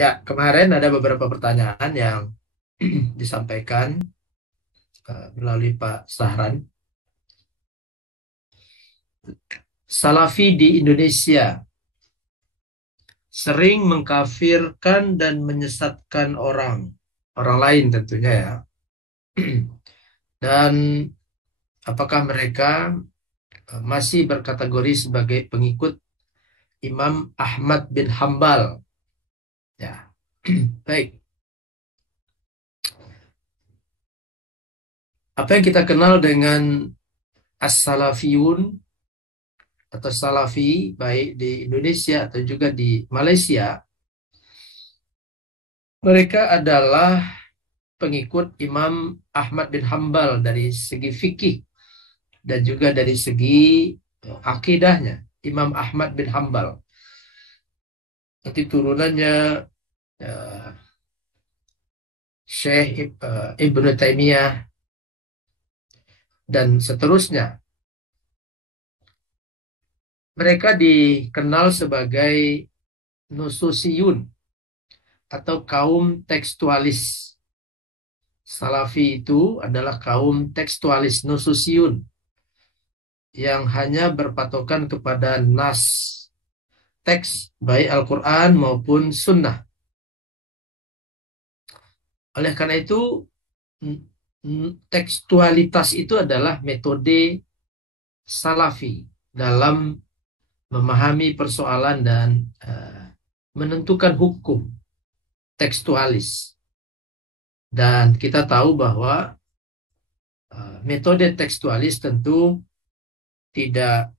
Ya, kemarin ada beberapa pertanyaan yang disampaikan melalui Pak Sahran. Salafi di Indonesia sering mengkafirkan dan menyesatkan orang lain tentunya ya. Dan apakah mereka masih berkategori sebagai pengikut Imam Ahmad bin Hambal? Ya, baik. Apa yang kita kenal dengan As-Salafiyun atau Salafi baik di Indonesia atau juga di Malaysia, mereka adalah pengikut Imam Ahmad bin Hambal dari segi fikih dan juga dari segi akidahnya. Imam Ahmad bin Hambal. Nanti turunannya eh, Syekh Ibnu Taimiyah dan seterusnya. Mereka dikenal sebagai Nususiyun atau kaum tekstualis. Salafi itu adalah kaum tekstualis Nususiyun yang hanya berpatokan kepada nas, teks baik Al-Quran maupun Sunnah. Oleh karena itu, tekstualitas itu adalah metode Salafi dalam memahami persoalan dan menentukan hukum tekstualis. Dan kita tahu bahwa metode tekstualis tentu tidak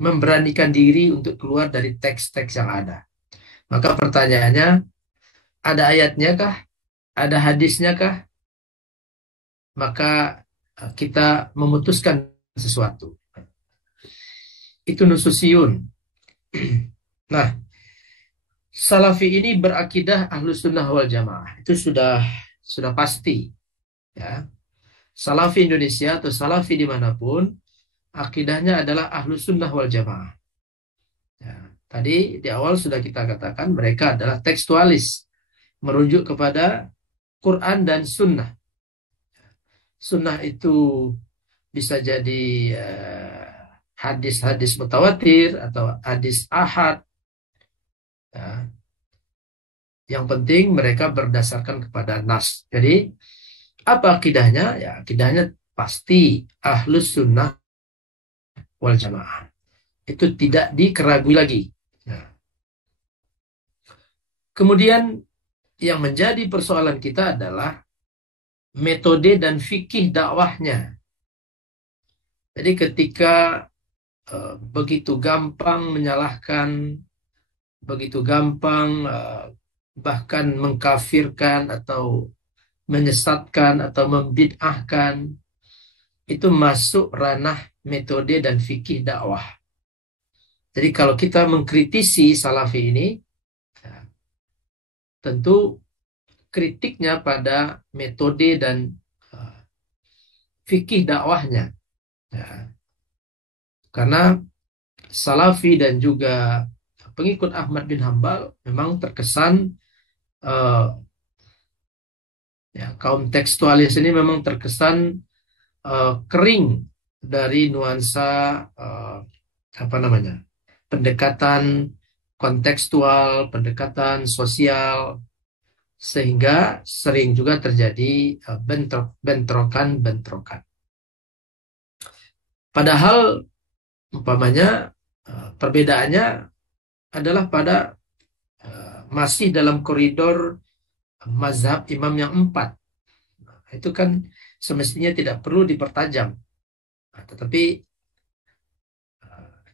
memberanikan diri untuk keluar dari teks-teks yang ada. Maka pertanyaannya, ada ayatnya kah? Ada hadisnya kah? Maka kita memutuskan sesuatu. Itu nususiyun. Nah, Salafi ini berakidah Ahlus Sunnah wal Jamaah. Itu sudah pasti. Ya. Salafi Indonesia atau Salafi dimanapun, akidahnya adalah Ahlus Sunnah wal Jamaah. Ya. Tadi di awal sudah kita katakan mereka adalah tekstualis, merujuk kepada Quran dan Sunnah. Sunnah itu bisa jadi hadis-hadis mutawatir atau hadis ahad. Ya. Yang penting mereka berdasarkan kepada nas. Jadi apa akidahnya? Ya, akidahnya pasti Ahlus Sunnah wal Jamaah. Itu tidak dikeragui lagi. Nah, kemudian yang menjadi persoalan kita adalah metode dan fikih dakwahnya. Jadi ketika begitu gampang menyalahkan, begitu gampang bahkan mengkafirkan atau menyesatkan atau membid'ahkan, itu masuk ranah metode dan fikih dakwah. Jadi kalau kita mengkritisi Salafi ini, ya, tentu kritiknya pada metode dan fikih dakwahnya. Ya. Karena Salafi dan juga pengikut Ahmad bin Hambal memang terkesan ya, kaum tekstualis ini memang terkesan kering dari nuansa apa namanya, pendekatan kontekstual, pendekatan sosial, sehingga sering juga terjadi bentrokan-bentrokan. Padahal umpamanya perbedaannya adalah pada masih dalam koridor mazhab imam yang empat. Nah, itu kan semestinya tidak perlu dipertajam. Nah, tetapi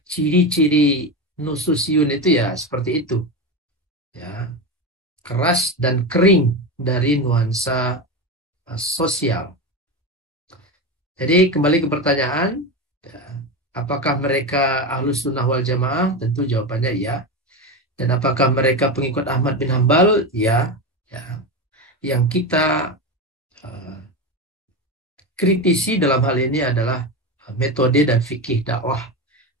ciri-ciri nususiyun itu ya seperti itu. Ya, keras dan kering dari nuansa sosial. Jadi kembali ke pertanyaan, ya, apakah mereka Ahlus Sunnah wal Jamaah? Tentu jawabannya iya. Dan apakah mereka pengikut Ahmad bin Hambal? Ya. Ya. Yang kita uh, kritisi dalam hal ini adalah metode dan fikih dakwah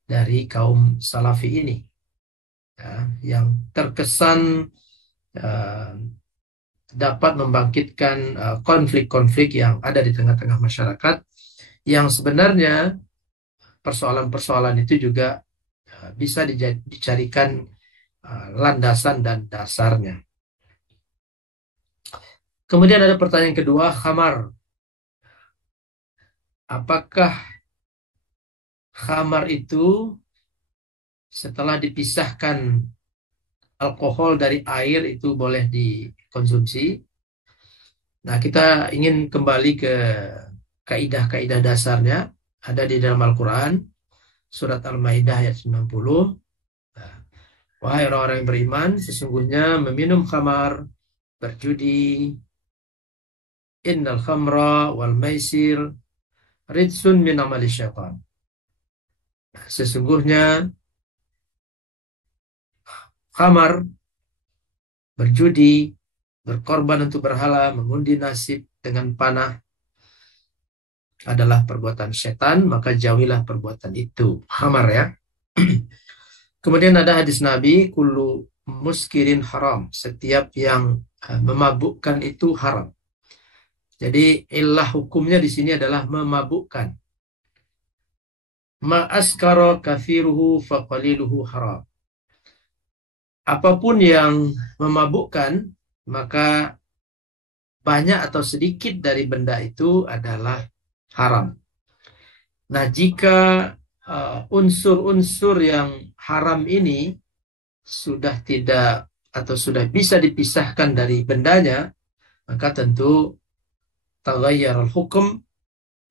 dari kaum Salafi ini, ya, yang terkesan uh, dapat membangkitkan konflik-konflik yang ada di tengah-tengah masyarakat, yang sebenarnya persoalan-persoalan itu juga bisa dicarikan landasan dan dasarnya. Kemudian ada pertanyaan kedua, khamar. Apakah khamar itu setelah dipisahkan alkohol dari air itu boleh dikonsumsi? Nah, kita ingin kembali ke kaidah-kaidah dasarnya, ada di dalam Al-Quran, surat Al-Maidah ayat 90. Nah, wahai orang-orang yang beriman, sesungguhnya meminum khamar, berjudi, innal khamra wal maisir ridsun min amali syaitan. Nah, sesungguhnya khamar, berjudi, berkorban untuk berhala, mengundi nasib dengan panah adalah perbuatan setan, maka jauhilah perbuatan itu. Khamar ya. Kemudian ada hadis Nabi, kullu muskirin haram. Setiap yang memabukkan itu haram. Jadi ilah hukumnya di sini adalah memabukkan. Ma askara kathiruhu faqaliluhu haram. Apapun yang memabukkan, maka banyak atau sedikit dari benda itu adalah haram. Nah, jika unsur-unsur yang haram ini sudah tidak atau sudah bisa dipisahkan dari bendanya, maka tentu taghayyarul hukum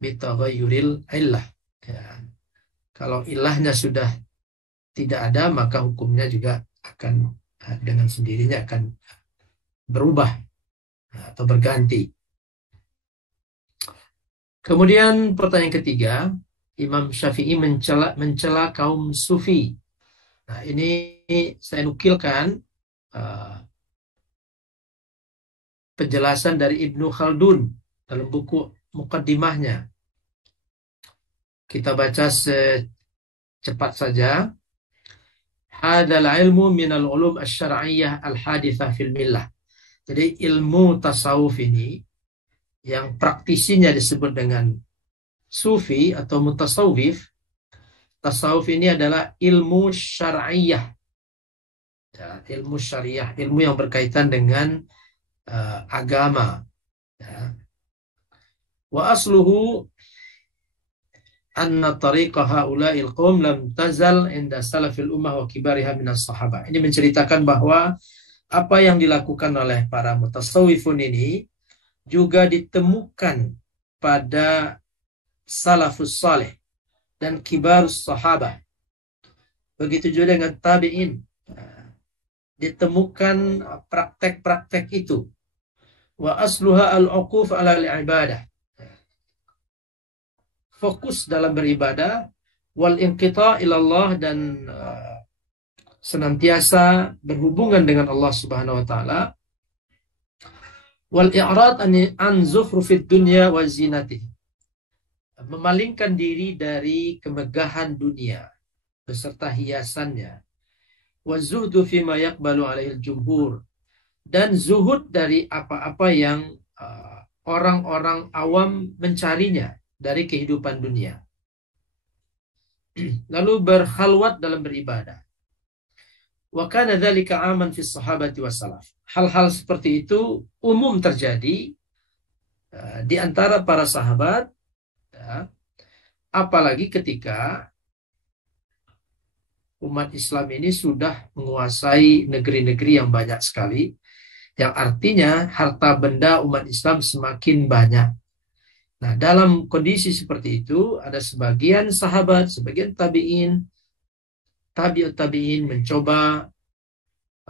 bitaghayyuril illah. Ya. Kalau ilahnya sudah tidak ada, maka hukumnya juga akan dengan sendirinya akan berubah atau berganti. Kemudian pertanyaan ketiga, Imam Syafi'i mencela kaum sufi. Nah, ini saya nukilkan penjelasan dari Ibnu Khaldun dalam buku mukaddimahnya. Kita baca secepat saja. Hadal ilmu minal ulum asy-syar'iyyah al-haditsah fil millah. Jadi ilmu tasawuf ini yang praktisinya disebut dengan sufi atau mutasawwif. Tasawuf ini adalah ilmu syar'iyyah. Ya, ilmu syariah, ilmu yang berkaitan dengan agama. Ya. Wa asluhu anna tariqa haula'il qaum lam tazal inda salafil ummah wa kibariha minas sahabah. Ini menceritakan bahwa apa yang dilakukan oleh para mutasawwifun ini juga ditemukan pada salafus saleh dan kibarus sahabah. Begitu juga dengan tabi'in. Ditemukan praktek-praktek itu. Wa asluha al-uquf ala al-ibadah. Fokus dalam beribadah, wal inqita' ilallah, dan senantiasa berhubungan dengan Allah Subhanahu wa taala, wal i'rad an zukhrufid dunya wa zinatihi, memalingkan diri dari kemegahan dunia beserta hiasannya, wa zuhdu fima yaqbalu alaihi jumhur, dan zuhud dari apa-apa yang orang-orang awam mencarinya dari kehidupan dunia. Lalu berkhalwat dalam beribadah. Wa kana dzalika aman fi sahabati wassalaf. Hal-hal seperti itu umum terjadi di antara para sahabat, ya, apalagi ketika umat Islam ini sudah menguasai negeri-negeri yang banyak sekali, yang artinya harta benda umat Islam semakin banyak. Nah, dalam kondisi seperti itu, ada sebagian sahabat, sebagian tabi'in, tabi'ut tabi'in mencoba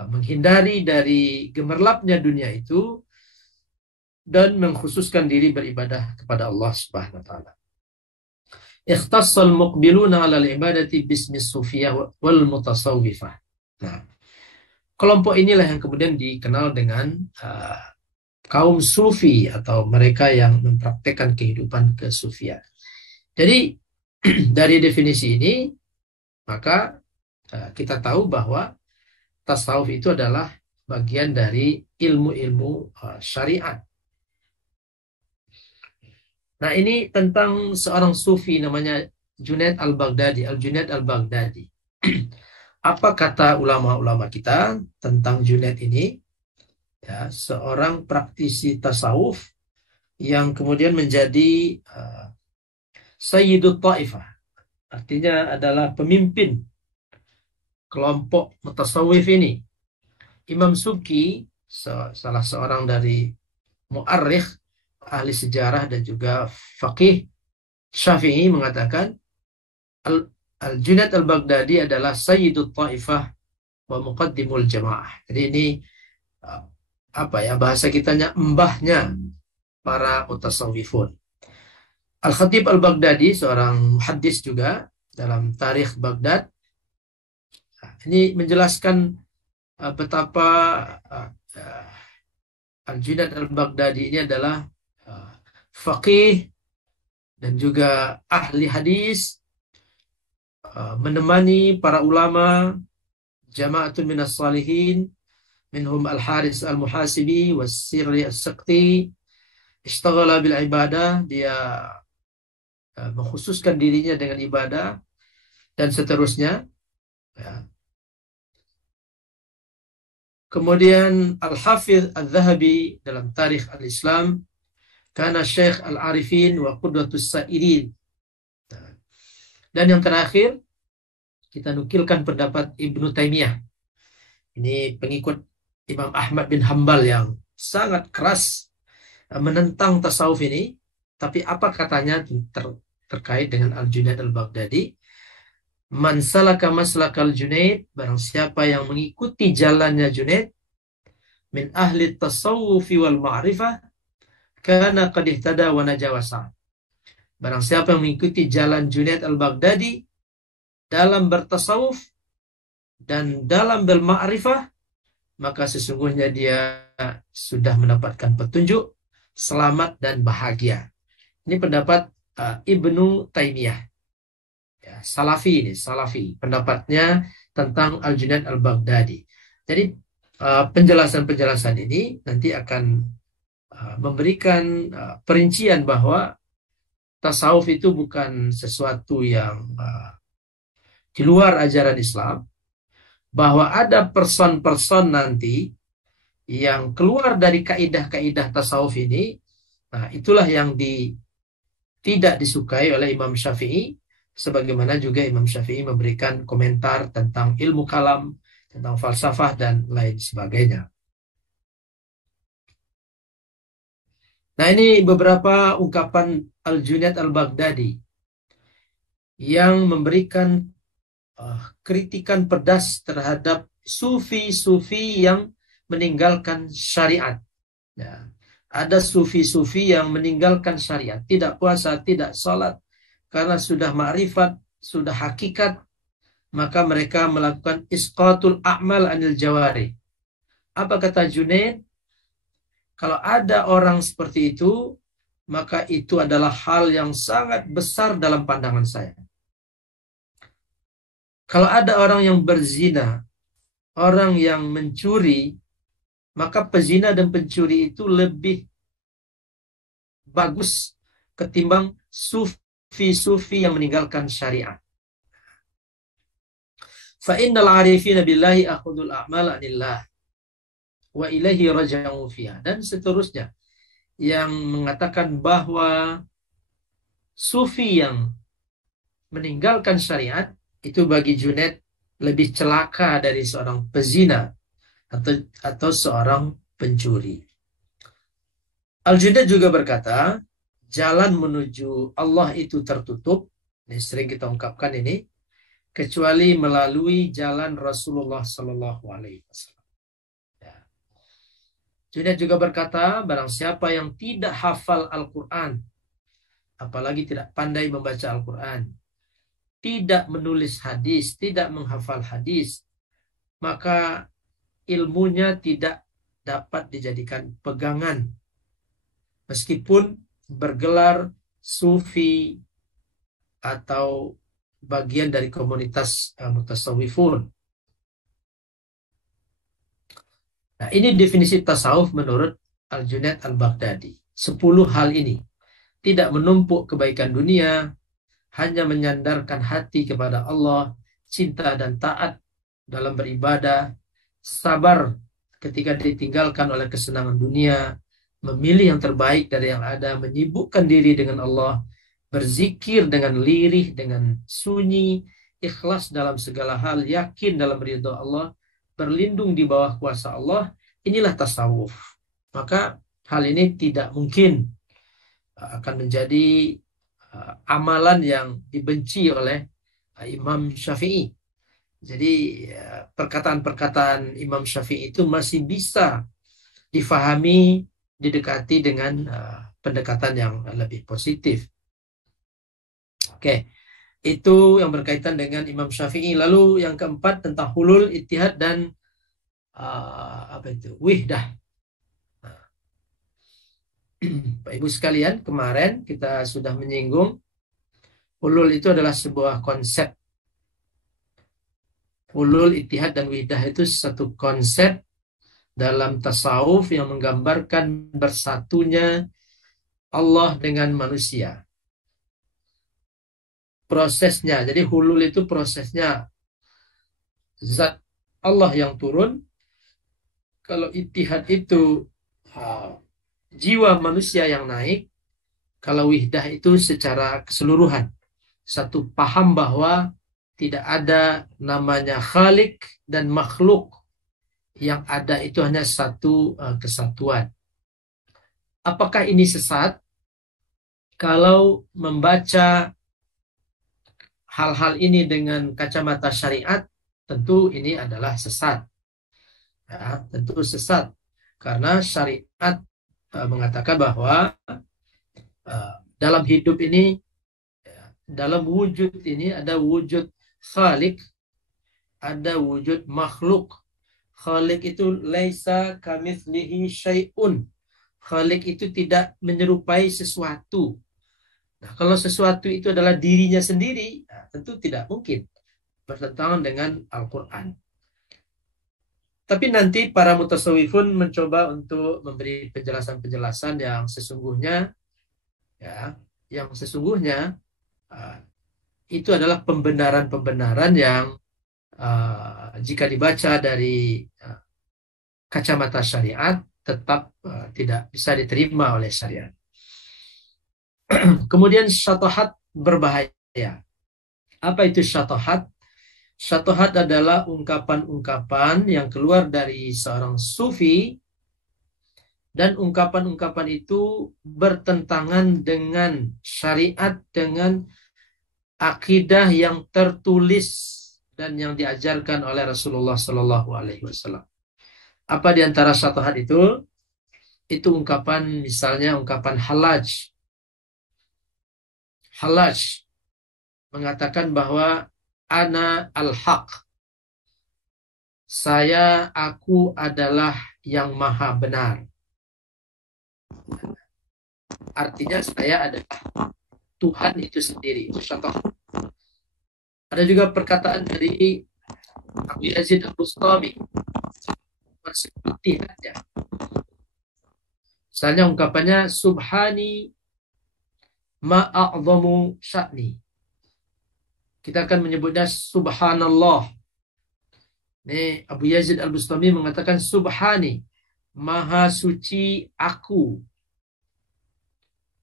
menghindari dari gemerlapnya dunia itu dan mengkhususkan diri beribadah kepada Allah Subhanahu wa taala. Ikhtassal muqbiluna 'ala al-ibadati bismi sufiyah wal mutasawwifah. Nah, kelompok inilah yang kemudian dikenal dengan kaum sufi atau mereka yang mempraktekkan kehidupan kesufian. Jadi dari definisi ini maka kita tahu bahwa tasawuf itu adalah bagian dari ilmu-ilmu syariat. Nah, ini tentang seorang sufi namanya Junaid al-Baghdadi, Al-Junaid al-Baghdadi. Apa kata ulama-ulama kita tentang Junaid ini? Ya, seorang praktisi tasawuf yang kemudian menjadi Sayyidut Ta'ifah. Artinya adalah pemimpin kelompok mutasawwif ini. Imam Subki, salah seorang dari mu'arrikh, ahli sejarah dan juga faqih Syafi'i mengatakan Al-Junaid al-Baghdadi adalah Sayyidut Ta'ifah wa Muqaddimul Jamaah. Jadi ini uh, apa ya, bahasa kitanya mbahnya para mutasawwifun. Al-Khatib al-Baghdadi seorang hadis juga dalam Tarikh Baghdad ini menjelaskan betapa Al-Junaid al-Baghdadi ini adalah faqih dan juga ahli hadis, menemani para ulama jama'atun minas salihin minhum al-Haris al-Muhasibi was-Sirri as-Sakti ishtaghala bil ibadah, dia mengkhususkan dirinya dengan ibadah dan seterusnya ya. Kemudian Al-Hafidh Al-Zahabi dalam Tarikh Al-Islam kana Syekh Al-Arifin wa Qudwatus Sa'irin. Dan yang terakhir kita nukilkan pendapat Ibnu Taimiyah. Ini pengikut Imam Ahmad bin Hambal yang sangat keras menentang tasawuf ini. Tapi apa katanya terkait dengan Al-Junaid al-Baghdadi? Man salaka maslakal Junaid, barang siapa yang mengikuti jalannya Junaid, min ahli tasawufi wal ma'rifah, kana qad ihtada wa najawasa. Barang siapa yang mengikuti jalan Junaid al-Baghdadi dalam bertasawuf dan dalam berma'rifah, maka sesungguhnya dia sudah mendapatkan petunjuk, selamat dan bahagia. Ini pendapat Ibnu Taimiyah. Ya, Salafi ini, Salafi. Pendapatnya tentang Al-Junaid al-Baghdadi. Jadi penjelasan-penjelasan ini nanti akan memberikan perincian bahwa tasawuf itu bukan sesuatu yang di luar ajaran Islam, bahwa ada person-person nanti yang keluar dari kaidah-kaidah tasawuf ini. Nah, itulah yang tidak disukai oleh Imam Syafi'i, sebagaimana juga Imam Syafi'i memberikan komentar tentang ilmu kalam, tentang falsafah dan lain sebagainya. Nah, ini beberapa ungkapan Al-Junaid al-Baghdadi yang memberikan kritikan pedas terhadap sufi-sufi yang meninggalkan syariat. Ya. Ada sufi-sufi yang meninggalkan syariat, tidak puasa, tidak sholat, karena sudah ma'rifat, sudah hakikat, maka mereka melakukan isqatul a'mal anil jawari. Apa kata Junaid? Kalau ada orang seperti itu, maka itu adalah hal yang sangat besar dalam pandangan saya. Kalau ada orang yang berzina, orang yang mencuri, maka pezina dan pencuri itu lebih bagus ketimbang sufi-sufi yang meninggalkan syariat. Fa innal arifina billahi akhudul a'mal anillah wa ilaihi raja'u fiha, dan seterusnya yang mengatakan bahwa sufi yang meninggalkan syariat itu bagi Junaid lebih celaka dari seorang pezina atau seorang pencuri. Al-Junaid juga berkata, jalan menuju Allah itu tertutup, ini sering kita ungkapkan ini, kecuali melalui jalan Rasulullah Sallallahu Alaihi Wasallam. Ya. Junaid juga berkata, barang siapa yang tidak hafal Al-Quran, apalagi tidak pandai membaca Al-Quran, tidak menulis hadis, tidak menghafal hadis, maka ilmunya tidak dapat dijadikan pegangan. Meskipun bergelar sufi atau bagian dari komunitas mutasawwifun. Nah, Ini definisi tasawuf menurut Al-Junaid Al-Baghdadi. 10 hal ini. Tidak menumpuk kebaikan dunia, hanya menyandarkan hati kepada Allah, cinta dan taat dalam beribadah, sabar ketika ditinggalkan oleh kesenangan dunia, memilih yang terbaik dari yang ada, menyibukkan diri dengan Allah, berzikir dengan lirih, dengan sunyi, ikhlas dalam segala hal, yakin dalam ridha Allah, berlindung di bawah kuasa Allah. Inilah tasawuf. Maka hal ini tidak mungkin akan menjadi amalan yang dibenci oleh Imam Syafi'i. Jadi perkataan-perkataan Imam Syafi'i itu masih bisa difahami, didekati dengan pendekatan yang lebih positif. Oke, itu yang berkaitan dengan Imam Syafi'i. Lalu yang keempat tentang hulul, ittihad dan wihdah. Pak Ibu sekalian, kemarin kita sudah menyinggung hulul itu adalah sebuah konsep. Hulul, ittihad, dan wihdah itu satu konsep dalam tasawuf yang menggambarkan bersatunya Allah dengan manusia. Prosesnya, jadi hulul itu prosesnya zat Allah yang turun. Kalau ittihad itu jiwa manusia yang naik. Kalau wihdah itu secara keseluruhan. Satu paham bahwa tidak ada namanya khalik dan makhluk. Yang ada itu hanya satu kesatuan. Apakah ini sesat? Kalau membaca hal-hal ini dengan kacamata syariat, tentu ini adalah sesat. Ya, tentu sesat. Karena syariat mengatakan bahwa dalam hidup ini, dalam wujud ini ada wujud khalik, ada wujud makhluk. Khalik itu laisa kamitslihi syai'un. Khalik itu tidak menyerupai sesuatu. Nah, kalau sesuatu itu adalah dirinya sendiri, nah, tentu tidak mungkin bertentangan dengan Al-Quran. Tapi nanti para mutasawwifun mencoba untuk memberi penjelasan-penjelasan yang sesungguhnya, ya, yang sesungguhnya itu adalah pembenaran-pembenaran yang jika dibaca dari kacamata syariat tetap tidak bisa diterima oleh syariat. Kemudian syatohat berbahaya. Apa itu syatohat? Syatohat adalah ungkapan-ungkapan yang keluar dari seorang sufi, dan ungkapan-ungkapan itu bertentangan dengan syariat, dengan akidah yang tertulis dan yang diajarkan oleh Rasulullah Sallallahu Alaihi Wasallam. Apa di antara syatohat itu? Itu ungkapan, misalnya ungkapan halaj. Halaj mengatakan bahwa ana al-haq. Aku adalah yang maha benar. Artinya saya adalah Tuhan itu sendiri. Itu syatohat. Ada juga perkataan dari Abu Yazid Al-Bustami. Seperti saja. Misalnya ungkapannya subhani ma'a'zamu sya'ni. Kita akan menyebutnya subhanallah. Ini Abu Yazid Al-Bustami mengatakan subhani, maha suci aku.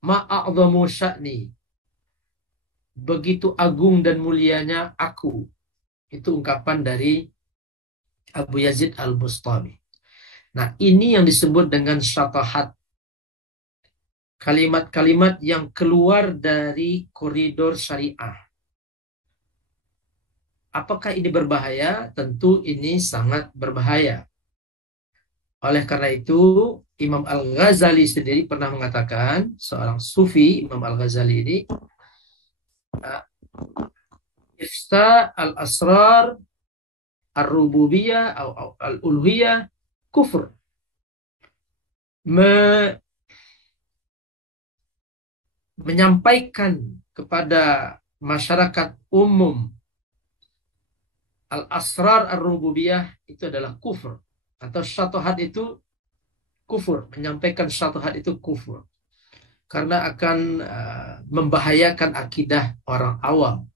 Ma'a'zamu sya'ni, begitu agung dan mulianya aku. Itu ungkapan dari Abu Yazid Al-Bustami. Nah, ini yang disebut dengan syatahat. Kalimat-kalimat yang keluar dari koridor syariah. Apakah ini berbahaya? Tentu ini sangat berbahaya. Oleh karena itu, Imam Al-Ghazali sendiri pernah mengatakan, seorang sufi, Imam Al-Ghazali ini, ifsa al-asrar ar-rububiyah atau al-uluhiyah kufur. Menyampaikan kepada masyarakat umum al-asrar ar-rububiyah itu adalah kufur. atau syatohat itu kufur. Menyampaikan syatohat itu kufur. Karena akan membahayakan akidah orang awam.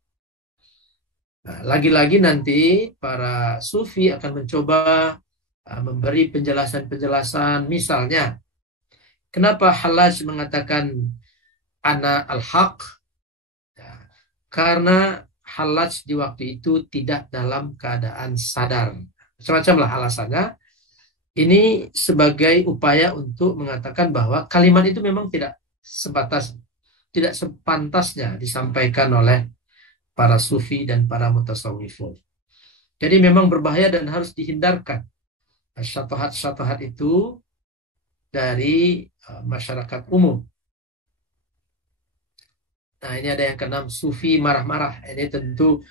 Nah, lagi-lagi nanti para sufi akan mencoba memberi penjelasan-penjelasan. Misalnya, kenapa Hallaj mengatakan ana al-haq? Ya, karena Hallaj di waktu itu tidak dalam keadaan sadar. Macam-macam lah alasannya. Ini sebagai upaya untuk mengatakan bahwa kalimat itu memang tidak sepantasnya disampaikan oleh para sufi dan para mutasawwifun. Jadi memang berbahaya dan harus dihindarkan syatohat-syatohat itu dari masyarakat umum. Nah, ini ada yang keenam, sufi marah-marah. Ini tentu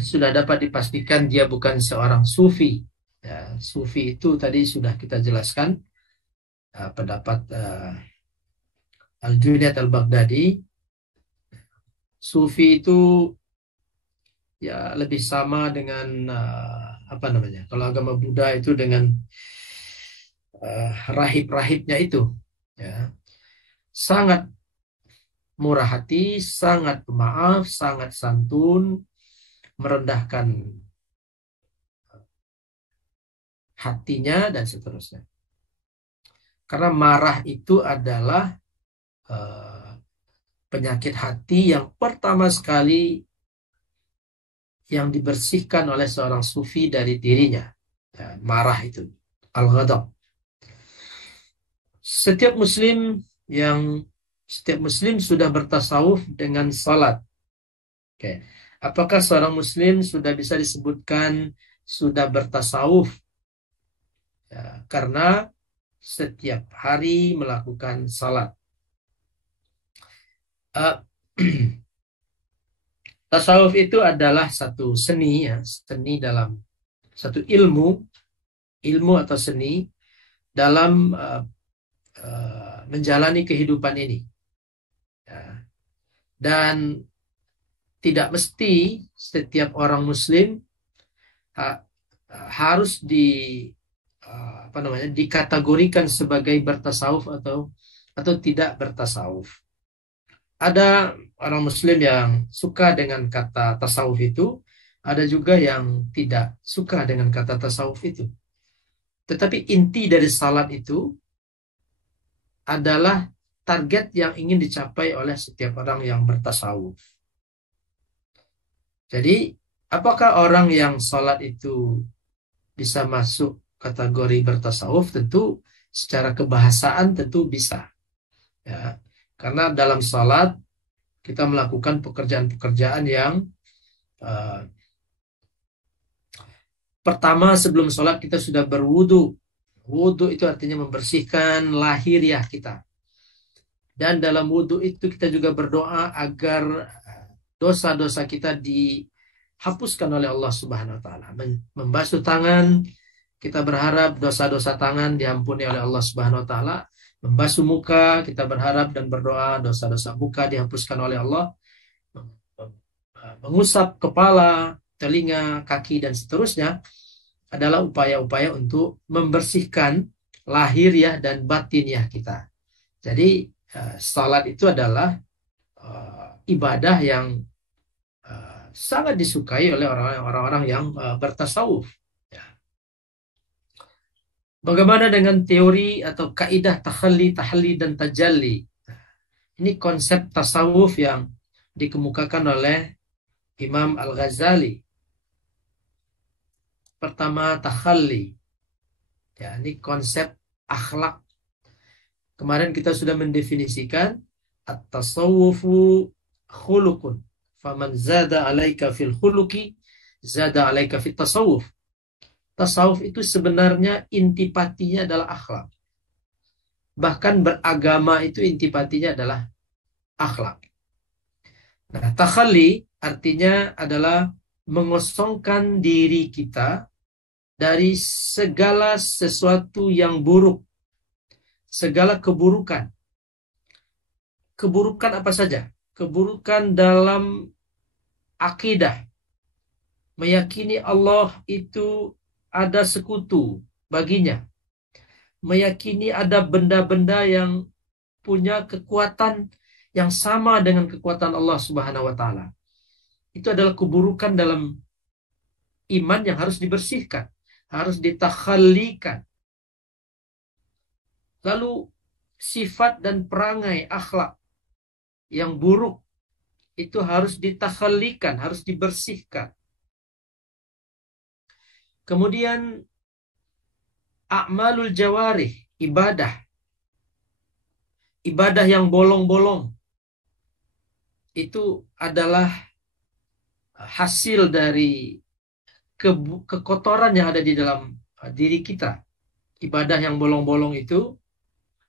sudah dapat dipastikan dia bukan seorang sufi. Ya, sufi itu tadi sudah kita jelaskan pendapat Al-Junaid Al-Baghdadi. Sufi itu ya lebih sama dengan apa namanya? Kalau agama Buddha itu dengan rahib-rahibnya itu, ya, sangat murah hati, sangat pemaaf, sangat santun, merendahkan hatinya dan seterusnya. Karena marah itu adalah penyakit hati yang pertama sekali yang dibersihkan oleh seorang sufi dari dirinya. Ya, marah itu, al-ghadab. Setiap muslim sudah bertasawuf dengan salat. Oke. Apakah seorang muslim sudah bisa disebutkan sudah bertasawuf? Ya, karena setiap hari melakukan salat. Tasawuf itu adalah satu seni, ya, seni dalam satu ilmu atau seni dalam menjalani kehidupan ini. Ya. Dan tidak mesti setiap orang muslim harus dikategorikan sebagai bertasawuf atau tidak bertasawuf. Ada orang muslim yang suka dengan kata tasawuf itu, ada juga yang tidak suka dengan kata tasawuf itu. Tetapi inti dari salat itu adalah target yang ingin dicapai oleh setiap orang yang bertasawuf. Jadi, apakah orang yang salat itu bisa masuk kategori bertasawuf? Tentu secara kebahasaan tentu bisa. Ya, karena dalam salat kita melakukan pekerjaan-pekerjaan yang pertama sebelum salat kita sudah berwudu. Wudu itu artinya membersihkan lahiriah kita. Dan dalam wudu itu kita juga berdoa agar dosa-dosa kita dihapuskan oleh Allah Subhanahu wa taala. Membasuh tangan, kita berharap dosa-dosa tangan diampuni oleh Allah Subhanahu wa taala. Membasuh muka, kita berharap dan berdoa dosa-dosa muka dihapuskan oleh Allah. Mengusap kepala, telinga, kaki, dan seterusnya adalah upaya-upaya untuk membersihkan lahiriah dan batiniah kita. Jadi salat itu adalah ibadah yang sangat disukai oleh orang-orang yang bertasawuf. Ya. Bagaimana dengan teori atau kaidah takhalli, tahalli, dan tajalli? Ini konsep tasawuf yang dikemukakan oleh Imam Al-Ghazali. Pertama, takhalli. Ya, ini konsep akhlak. Kemarin kita sudah mendefinisikan at-tasawufu khuluqun. Faman zada alaika fil khuluqi, zada alaika fit tasawuf. Tasawuf itu sebenarnya intipatinya adalah akhlak. Bahkan beragama itu intipatinya adalah akhlak. Nah, takhalli artinya adalah mengosongkan diri kita dari segala sesuatu yang buruk, segala keburukan. Keburukan apa saja? Keburukan dalam akidah, meyakini Allah itu ada sekutu baginya, meyakini ada benda-benda yang punya kekuatan yang sama dengan kekuatan Allah Subhanahu wa taala. Itu adalah keburukan dalam iman yang harus dibersihkan, harus ditakhallikan. Lalu sifat dan perangai akhlak yang buruk itu harus ditakhallikan, harus dibersihkan. Kemudian a'malul jawarih, ibadah. Ibadah yang bolong-bolong itu adalah hasil dari kekotoran yang ada di dalam diri kita. Ibadah yang bolong-bolong itu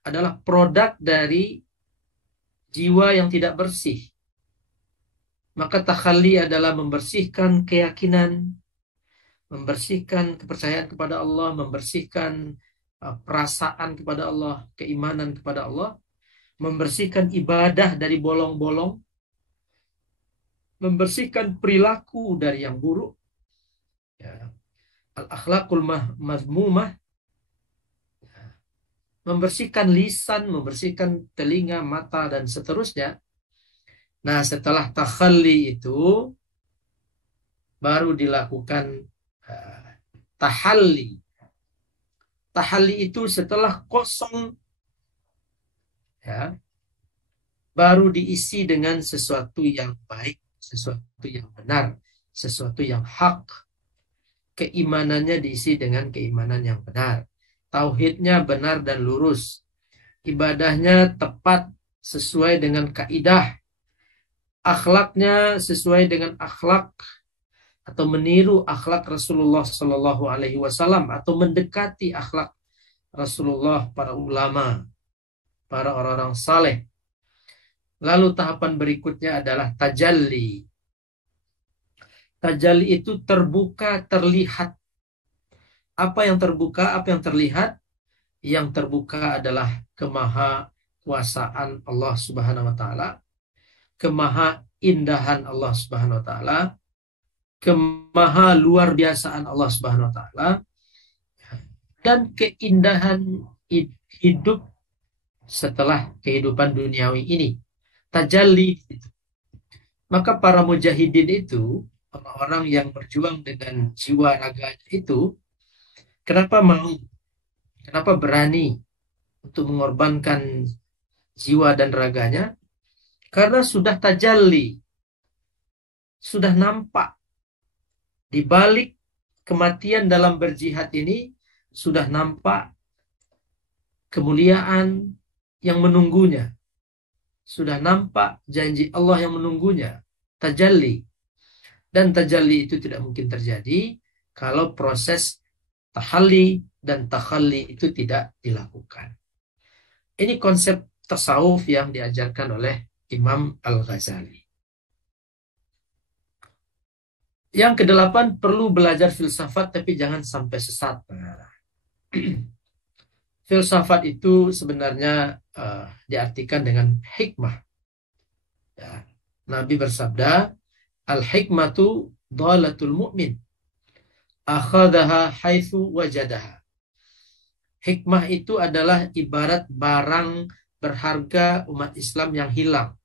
adalah produk dari jiwa yang tidak bersih. Maka takhalli adalah membersihkan keyakinan, membersihkan kepercayaan kepada Allah, membersihkan perasaan kepada Allah, keimanan kepada Allah, membersihkan ibadah dari bolong-bolong, membersihkan perilaku dari yang buruk, ya. Al-akhlaqul mazmumah, membersihkan lisan, membersihkan telinga, mata, dan seterusnya. Nah, setelah takhalli itu baru dilakukan tahalli. Tahalli itu setelah kosong, ya, baru diisi dengan sesuatu yang baik, sesuatu yang benar, sesuatu yang hak. Keimanannya diisi dengan keimanan yang benar. Tauhidnya benar dan lurus. Ibadahnya tepat sesuai dengan kaidah. Akhlaknya sesuai dengan akhlak atau meniru akhlak Rasulullah Shallallahu Alaihi Wasallam atau mendekati akhlak Rasulullah, para ulama, para orang-orang saleh. Lalu tahapan berikutnya adalah tajalli. Tajalli itu terbuka, terlihat. Apa yang terbuka, apa yang terlihat? Yang terbuka adalah kemahakuasaan Allah Subhanahu wa taala, kemaha indahan Allah Subhanahu wa taala, kemaha luar biasaan Allah Subhanahu wa taala, dan keindahan hidup setelah kehidupan duniawi ini. Tajalli. Maka para mujahidin itu, orang-orang yang berjuang dengan jiwa raganya itu, kenapa mau, kenapa berani untuk mengorbankan jiwa dan raganya? Karena sudah tajalli, sudah nampak di balik kematian dalam berjihad ini, sudah nampak kemuliaan yang menunggunya, sudah nampak janji Allah yang menunggunya, tajalli. Dan tajalli itu tidak mungkin terjadi kalau proses tahalli dan takhalli itu tidak dilakukan. Ini konsep tasawuf yang diajarkan oleh Imam Al-Ghazali. Yang kedelapan, perlu belajar filsafat tapi jangan sampai sesat. Filsafat itu sebenarnya diartikan dengan hikmah. Ya. Nabi bersabda, al-hikmatu dhalatul mu'min, akhadaha haitsu wajadaha. Hikmah itu adalah ibarat barang berharga umat Islam yang hilang.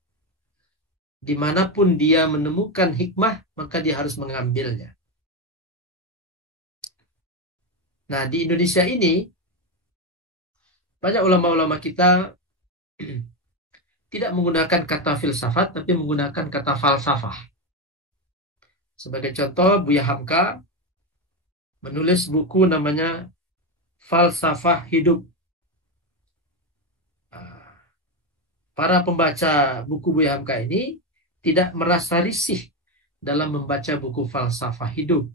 Dimanapun dia menemukan hikmah, maka dia harus mengambilnya. Nah, di Indonesia ini, banyak ulama-ulama kita tidak menggunakan kata filsafat, tapi menggunakan kata falsafah. Sebagai contoh, Buya Hamka menulis buku namanya Falsafah Hidup. Para pembaca buku Buya Hamka ini tidak merasa risih dalam membaca buku falsafah hidup.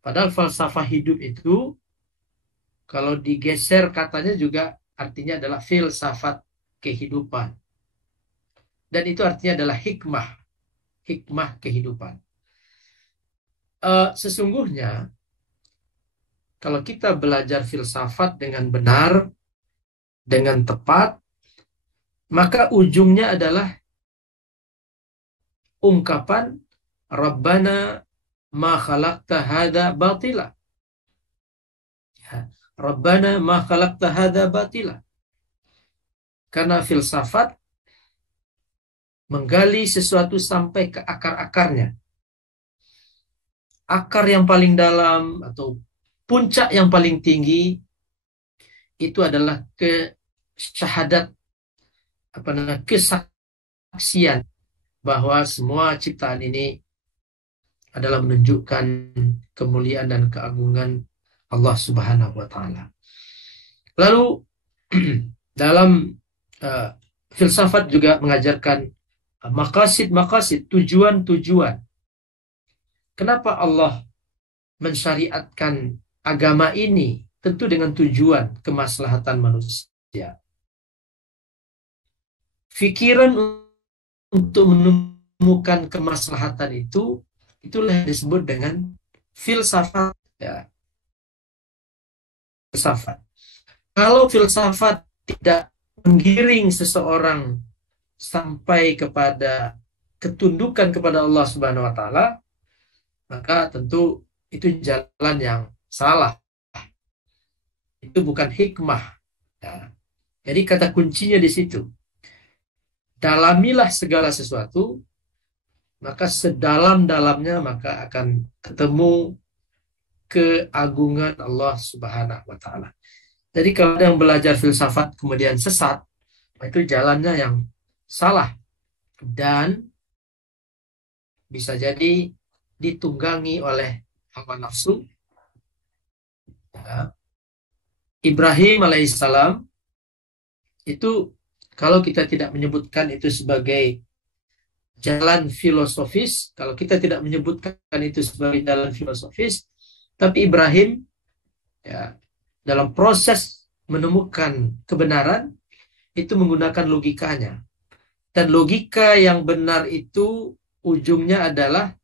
Padahal falsafah hidup itu, kalau digeser katanya juga artinya adalah filsafat kehidupan. Dan itu artinya adalah hikmah. Hikmah kehidupan. Sesungguhnya, kalau kita belajar filsafat dengan benar, dengan tepat, maka ujungnya adalah ungkapan Rabbana ma khalaqta hadza batila. Rabbana ma khalaqta hadza batila. Karena filsafat menggali sesuatu sampai ke akar-akarnya. Akar yang paling dalam atau puncak yang paling tinggi itu adalah syahadat, kesaksian bahwa semua ciptaan ini adalah menunjukkan kemuliaan dan keagungan Allah Subhanahu wa taala. Lalu dalam uh, filsafat juga mengajarkan maqasid-maqasid, tujuan-tujuan. Kenapa Allah mensyariatkan agama ini? Tentu dengan tujuan kemaslahatan manusia. Pikiran untuk menemukan kemaslahatan itu, itulah yang disebut dengan filsafat. Ya, filsafat. Kalau filsafat tidak menggiring seseorang sampai kepada ketundukan kepada Allah Subhanahu wa taala, maka tentu itu jalan yang salah. Itu bukan hikmah. Ya. Jadi kata kuncinya di situ. Dalamilah segala sesuatu, maka sedalam-dalamnya maka akan ketemu keagungan Allah Subhanahu wa taala. Jadi kalau ada yang belajar filsafat kemudian sesat, itu jalannya yang salah dan bisa jadi ditunggangi oleh hawa nafsu. Ya. Ibrahim alaihissalam itu, kalau kita tidak menyebutkan itu sebagai jalan filosofis, kalau kita tidak menyebutkan itu sebagai jalan filosofis, tapi Ibrahim ya, dalam proses menemukan kebenaran itu menggunakan logikanya. Dan logika yang benar itu ujungnya adalah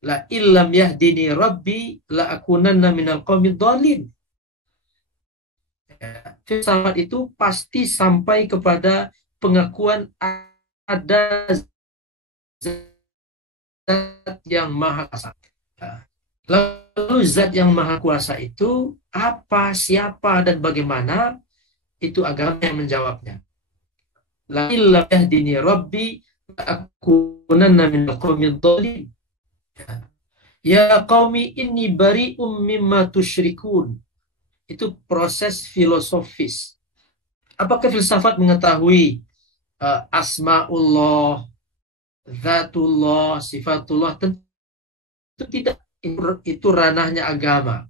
la illam yahdini rabbi la akunanna minal qaumid dhalin. Ya, filsafat itu pasti sampai kepada pengakuan ada zat yang maha kuasa. Lalu zat yang maha kuasa itu apa, siapa, dan bagaimana? Itu agama yang menjawabnya. La illa yahdini rabbi akunanna minal qaumid dhalin. Ya qaumi inni bari'um mimma tusyrikun. Itu proses filosofis. Apakah filsafat mengetahui asma'ullah, zatullah, sifatullah? Tentu tidak. Itu ranahnya agama.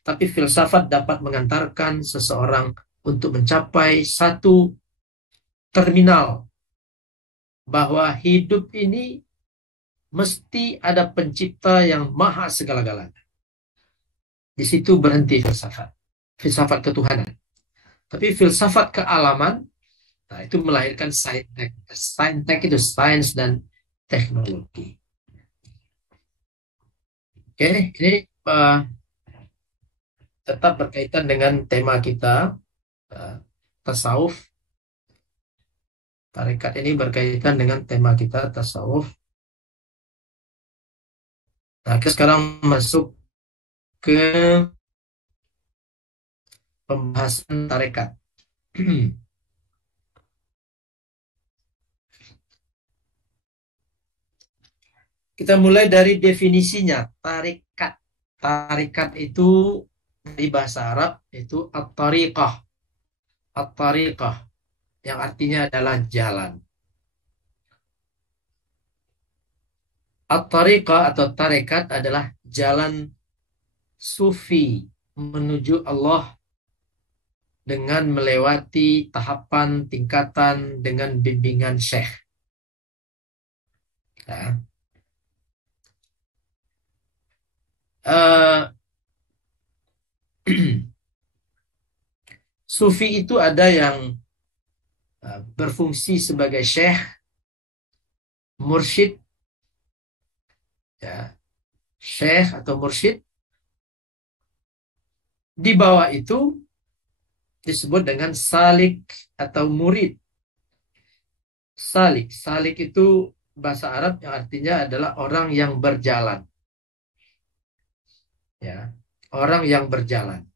Tapi filsafat dapat mengantarkan seseorang untuk mencapai satu terminal bahwa hidup ini mesti ada pencipta yang maha segala-galanya. Di situ berhenti filsafat. Filsafat ketuhanan. Tapi filsafat kealaman, nah itu melahirkan saintek. Saintek itu sains dan teknologi. Oke, ini tetap berkaitan dengan tema kita, tasawuf. Tarekat ini berkaitan dengan tema kita, tasawuf. Nah, kita sekarang masuk ke pembahasan tarekat. Kita mulai dari definisinya, tarekat. Tarekat itu dari bahasa Arab itu at-tariqah. At-tariqah yang artinya adalah jalan. At-tariqah atau tarekat adalah jalan sufi menuju Allah dengan melewati tahapan tingkatan dengan bimbingan syekh. Ya. Sufi itu ada yang berfungsi sebagai syekh, mursyid, ya, syekh atau mursyid. Di bawah itu disebut dengan salik atau murid. Salik, salik itu bahasa Arab yang artinya adalah orang yang berjalan. Ya. orang yang berjalan.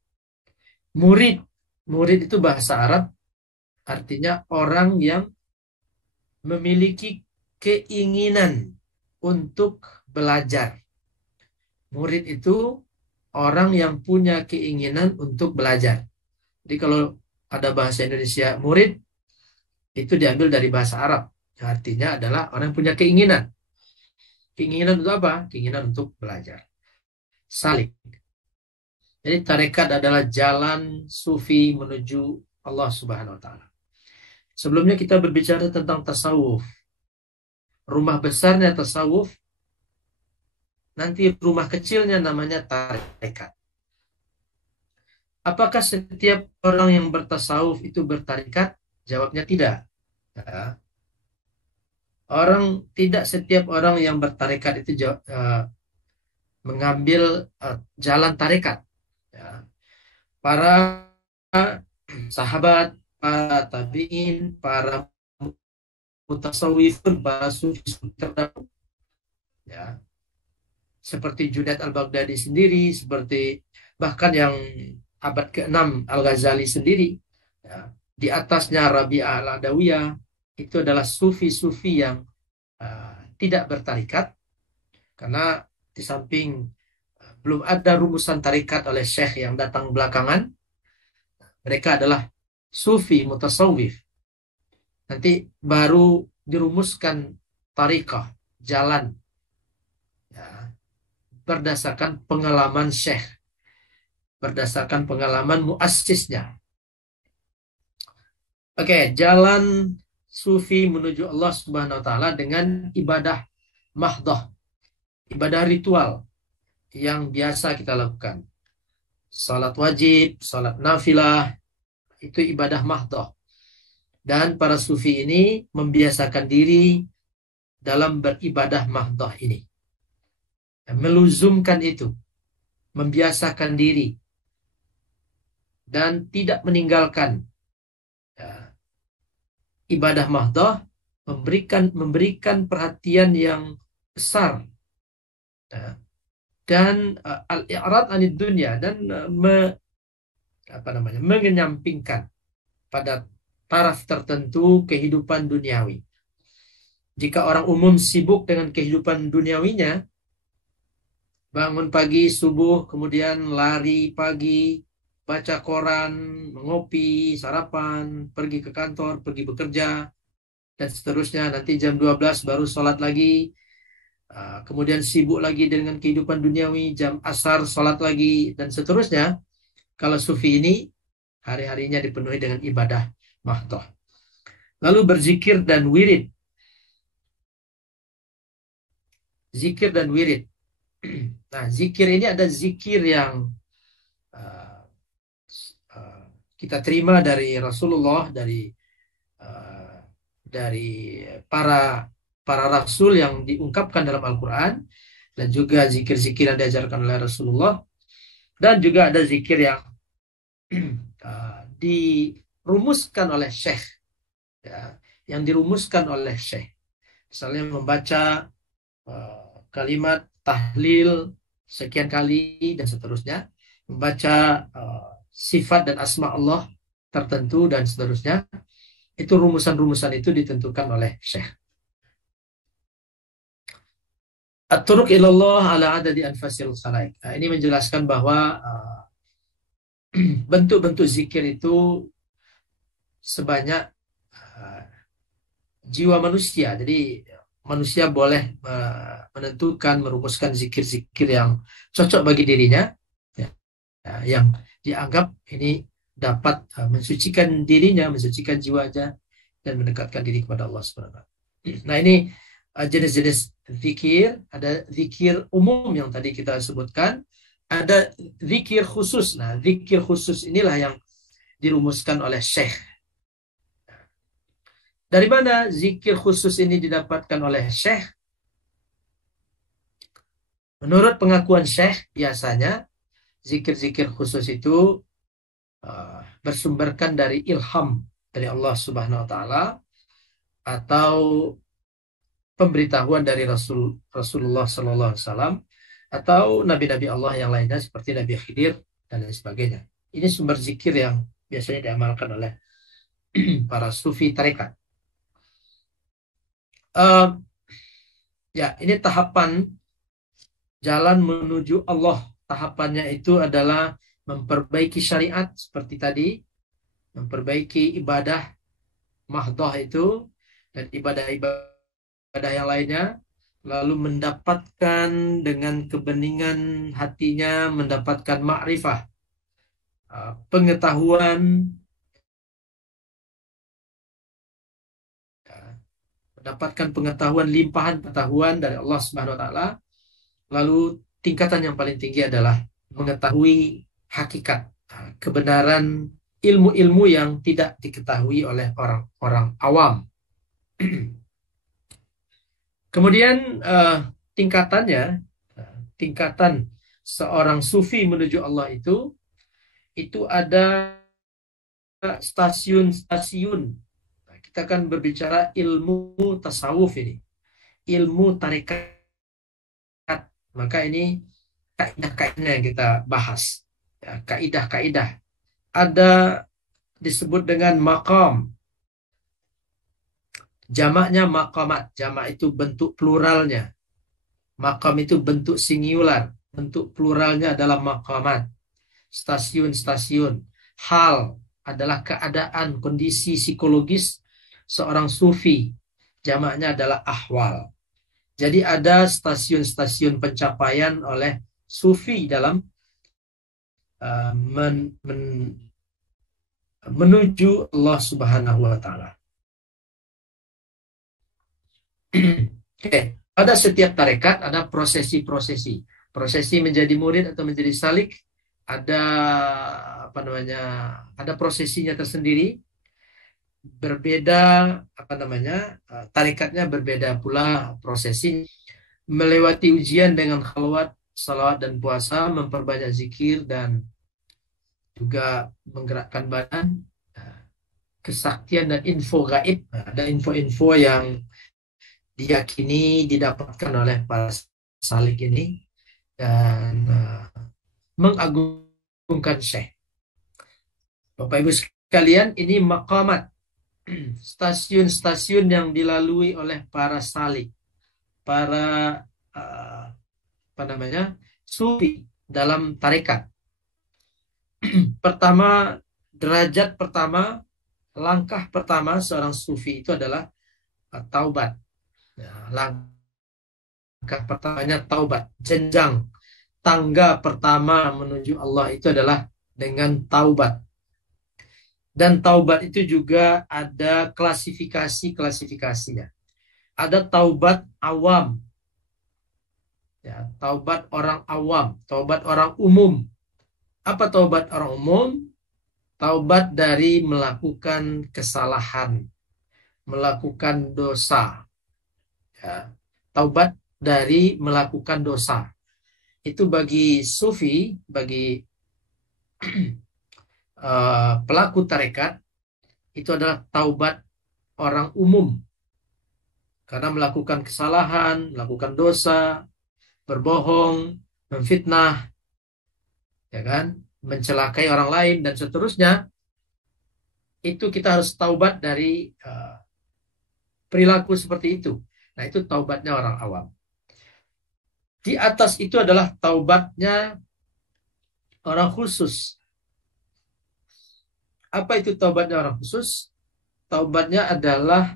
Murid, murid itu bahasa Arab artinya orang yang memiliki keinginan untuk belajar. Murid itu orang yang punya keinginan untuk belajar. Jadi kalau ada bahasa Indonesia murid, itu diambil dari bahasa Arab. Yang artinya adalah orang yang punya keinginan. Keinginan untuk apa? Keinginan untuk belajar. Salik. Jadi tarekat adalah jalan sufi menuju Allah Subhanahu wa taala. Sebelumnya kita berbicara tentang tasawuf. Rumah besarnya tasawuf, nanti rumah kecilnya namanya tarekat. Apakah setiap orang yang bertasawuf itu bertarekat? Jawabnya tidak. Ya. Tidak setiap orang yang bertarekat itu mengambil jalan tarekat. Ya. Para sahabat, para tabi'in, para mutasawwifun, para sufi terdahulu, ya, seperti Junaid al-Baghdadi sendiri, seperti bahkan yang abad ke-6 Al-Ghazali sendiri, ya, di atasnya Rabi'ah al-Adawiyah, itu adalah sufi-sufi yang tidak bertarikat, karena di samping belum ada rumusan tarikat oleh syekh yang datang belakangan, mereka adalah sufi mutasawwif. Nanti baru dirumuskan tarikah, jalan, ya, berdasarkan pengalaman syekh, berdasarkan pengalaman muassisnya. Oke, jalan sufi menuju Allah Subhanahu wa taala dengan ibadah mahdoh, ibadah ritual yang biasa kita lakukan. Salat wajib, salat nafilah, itu ibadah mahdoh. Dan para sufi ini membiasakan diri dalam beribadah mahdoh ini. Meluzumkan itu, membiasakan diri, dan tidak meninggalkan ibadah mahdoh, memberikan perhatian yang besar, dan al-i'rad anid dunya, dan mengenyampingkan pada taraf tertentu kehidupan duniawi. Jika orang umum sibuk dengan kehidupan duniawinya, bangun pagi, subuh, kemudian lari pagi, baca koran, ngopi, sarapan, pergi ke kantor, pergi bekerja, dan seterusnya. Nanti jam 12 baru sholat lagi, kemudian sibuk lagi dengan kehidupan duniawi, jam asar sholat lagi, dan seterusnya. Kalau sufi ini, hari-harinya dipenuhi dengan ibadah mahdoh. Lalu berzikir dan wirid. Zikir dan wirid. Nah, zikir ini ada zikir yang kita terima dari Rasulullah, dari para rasul yang diungkapkan dalam Al-Quran, dan juga zikir-zikir yang diajarkan oleh Rasulullah, dan juga ada zikir yang dirumuskan oleh syekh, ya, yang dirumuskan oleh syekh. Misalnya membaca kalimat tahlil sekian kali dan seterusnya, membaca sifat dan asma Allah tertentu dan seterusnya. Itu rumusan-rumusan itu ditentukan oleh syekh. At-turuq ilallah ala adadi anfasil khalaik. Nah, ini menjelaskan bahwa bentuk-bentuk zikir itu sebanyak jiwa manusia. Jadi manusia boleh menentukan, merumuskan zikir-zikir yang cocok bagi dirinya, ya, yang dianggap ini dapat mensucikan dirinya, mensucikan jiwanya, dan mendekatkan diri kepada Allah SWT. Nah, ini jenis-jenis zikir. Ada zikir umum yang tadi kita sebutkan, ada zikir khusus. Nah, zikir khusus inilah yang dirumuskan oleh syekh. Dari mana zikir khusus ini didapatkan oleh syekh? Menurut pengakuan syekh, biasanya zikir-zikir khusus itu bersumberkan dari ilham dari Allah Subhanahu wa taala, atau pemberitahuan dari Rasulullah sallallahu alaihi wasallam, atau nabi-nabi Allah yang lainnya seperti Nabi Khidir dan lain sebagainya. Ini sumber zikir yang biasanya diamalkan oleh para sufi tarekat. Eh, ya, ini tahapan jalan menuju Allah. Tahapannya itu adalah memperbaiki syariat seperti tadi, memperbaiki ibadah mahdoh itu dan ibadah-ibadah yang lainnya, lalu mendapatkan dengan kebeningan hatinya, mendapatkan makrifah, pengetahuan, mendapatkan pengetahuan, limpahan pengetahuan dari Allah Subhanahu wa taala. Lalu tingkatan yang paling tinggi adalah mengetahui hakikat, kebenaran ilmu-ilmu yang tidak diketahui oleh orang-orang awam. Kemudian tingkatannya, tingkatan seorang sufi menuju Allah itu ada stasiun-stasiun. Nah, kita akan berbicara ilmu tasawuf ini, ilmu tarekat. Maka ini kaidah-kaidah yang kita bahas. Ya, kaidah-kaidah. Ada disebut dengan maqam. Jamaknya maqamat. Jamak itu bentuk pluralnya. Maqam itu bentuk singular. Bentuk pluralnya adalah maqamat. Stasiun-stasiun. Hal adalah keadaan, kondisi psikologis seorang sufi. Jamaknya adalah ahwal. Jadi ada stasiun-stasiun pencapaian oleh sufi dalam menuju Allah Subhanahu wa taala. Oke, pada setiap tarekat ada prosesi-prosesi. Prosesi menjadi murid atau menjadi salik ada apa namanya? Ada prosesinya tersendiri. Berbeda apa namanya? Tarikatnya berbeda pula prosesi. Melewati ujian dengan khalwat, salawat dan puasa, memperbanyak zikir dan juga menggerakkan badan, kesaktian dan info gaib. Ada info-info yang diyakini didapatkan oleh para salik ini dan mengagungkan syekh. Bapak Ibu sekalian, ini maqamat, stasiun-stasiun yang dilalui oleh para salik, para apa namanya, sufi dalam tarekat. Pertama, derajat pertama, langkah pertama seorang sufi itu adalah taubat. Ya, langkah pertamanya taubat. Jenjang tangga pertama menuju Allah itu adalah dengan taubat. Dan taubat itu juga ada klasifikasinya. Ada taubat awam. Ya, taubat orang awam, taubat orang umum. Apa taubat orang umum? Taubat dari melakukan kesalahan, melakukan dosa. Ya, taubat dari melakukan dosa. Itu bagi sufi, bagi pelaku tarekat, itu adalah taubat orang umum. Karena melakukan kesalahan, melakukan dosa, berbohong, memfitnah, ya kan, mencelakai orang lain dan seterusnya, itu kita harus taubat dari perilaku seperti itu. Nah, itu taubatnya orang awam. Di atas itu adalah taubatnya orang khusus. Apa itu taubatnya orang khusus? Taubatnya adalah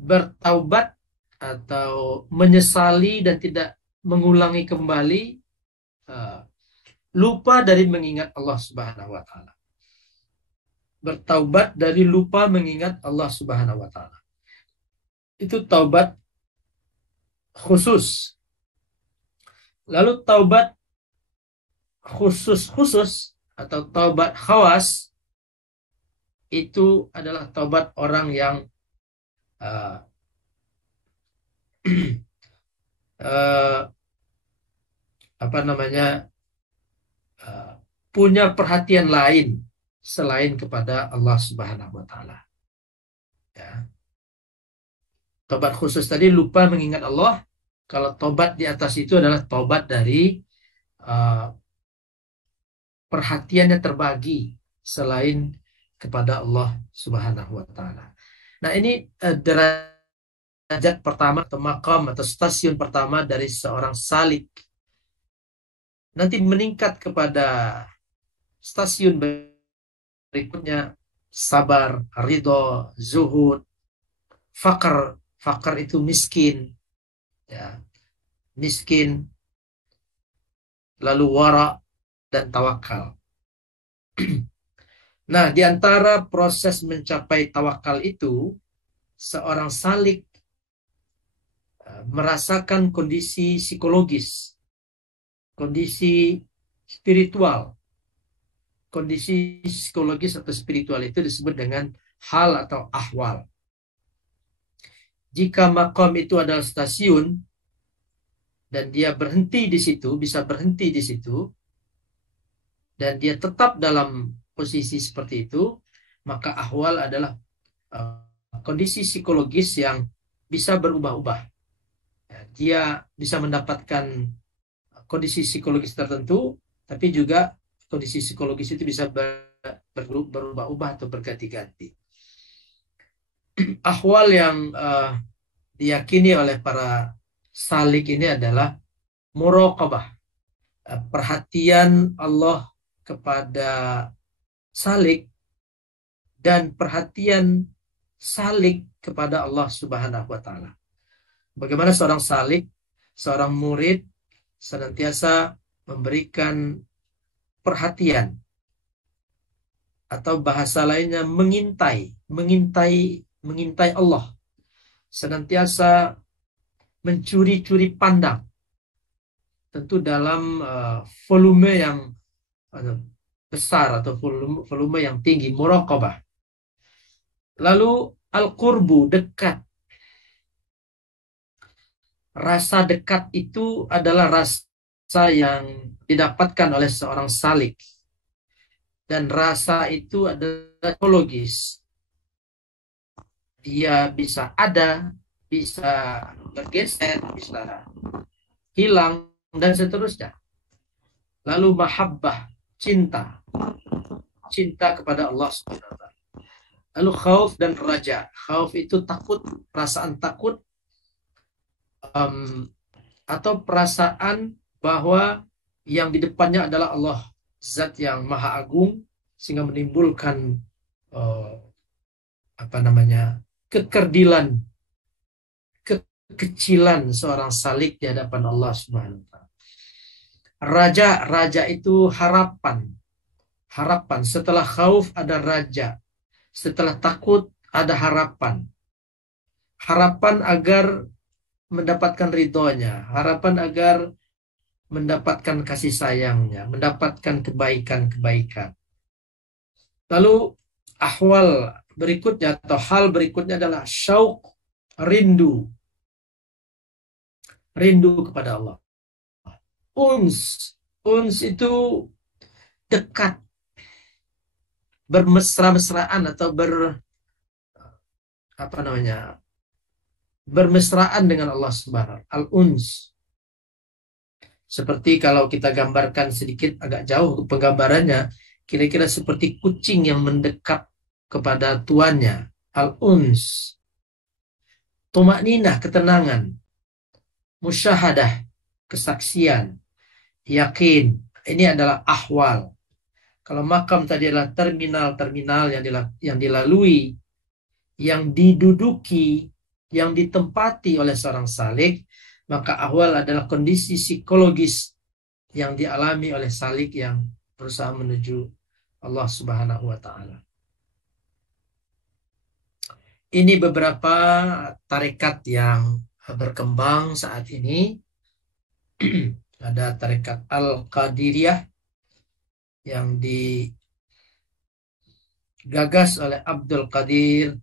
bertaubat atau menyesali dan tidak mengulangi kembali, lupa dari mengingat Allah Subhanahu wa taala. Bertaubat dari lupa mengingat Allah Subhanahu wa taala. Itu taubat khusus. Lalu taubat khusus atau taubat khawas itu adalah taubat orang yang apa namanya, punya perhatian lain selain kepada Allah Subhanahu wa taala. Ya. Taubat khusus tadi lupa mengingat Allah, Kalau tobat di atas itu adalah tobat dari uh, perhatiannya terbagi selain kepada Allah Subhanahu wa taala. Nah, ini derajat pertama atau makam atau stasiun pertama dari seorang salik. Nanti meningkat kepada stasiun berikutnya sabar, ridho, zuhud, fakar. Fakar itu miskin, ya, miskin, lalu wara dan tawakal. Nah, di antara proses mencapai tawakal itu, seorang salik merasakan kondisi psikologis, kondisi spiritual. Kondisi psikologis atau spiritual itu disebut dengan hal atau ahwal. Jika makom itu adalah stasiun dan dia berhenti di situ, bisa berhenti di situ, dan dia tetap dalam posisi seperti itu, maka ahwal adalah kondisi psikologis yang bisa berubah-ubah. Dia bisa mendapatkan kondisi psikologis tertentu, tapi juga kondisi psikologis itu bisa berubah-ubah atau berganti-ganti. Ahwal yang diyakini oleh para salik ini adalah muraqabah, perhatian Allah kepada salik dan perhatian salik kepada Allah Subhanahu wa taala. Bagaimana seorang salik, seorang murid senantiasa memberikan perhatian atau bahasa lainnya mengintai Allah, senantiasa mencuri-curi pandang, tentu dalam volume yang besar atau volume yang tinggi, muraqabah. Lalu al-qurbu, dekat. Rasa dekat itu adalah rasa yang didapatkan oleh seorang salik. Dan rasa itu adalah psikologis. Dia bisa ada, bisa bergeser, bisa hilang, dan seterusnya. Lalu mahabbah, cinta. Cinta kepada Allah Subhanahu wa taala. Lalu khauf dan raja. Khauf itu takut, perasaan takut, atau perasaan bahwa yang di depannya adalah Allah, zat yang maha agung, sehingga menimbulkan kekerdilan, kekecilan seorang salik di hadapan Allah Subhanahu wa taala. Raja itu harapan. Harapan. Setelah khauf ada raja. Setelah takut ada harapan. Harapan agar mendapatkan ridhonya. Harapan agar mendapatkan kasih sayangnya. Mendapatkan kebaikan-kebaikan. Lalu ahwal berikutnya atau hal berikutnya adalah syauq, rindu. Rindu kepada Allah. Uns itu dekat, bermesra-mesraan atau bermesraan dengan Allah Subhanahu. Al-uns. Seperti kalau kita gambarkan sedikit agak jauh penggambarannya, kira-kira seperti kucing yang mendekat kepada tuannya. Al-uns. Tumakninah, ketenangan. Musyahadah, kesaksian. Yakin. Ini adalah ahwal. Kalau makam tadi adalah terminal-terminal yang dilalui, yang diduduki, yang ditempati oleh seorang salik, maka ahwal adalah kondisi psikologis yang dialami oleh salik yang berusaha menuju Allah Subhanahu wa taala. Ini beberapa tarekat yang berkembang saat ini. Ada tarekat Al-Qadiriyah yang digagas oleh Abdul Qadir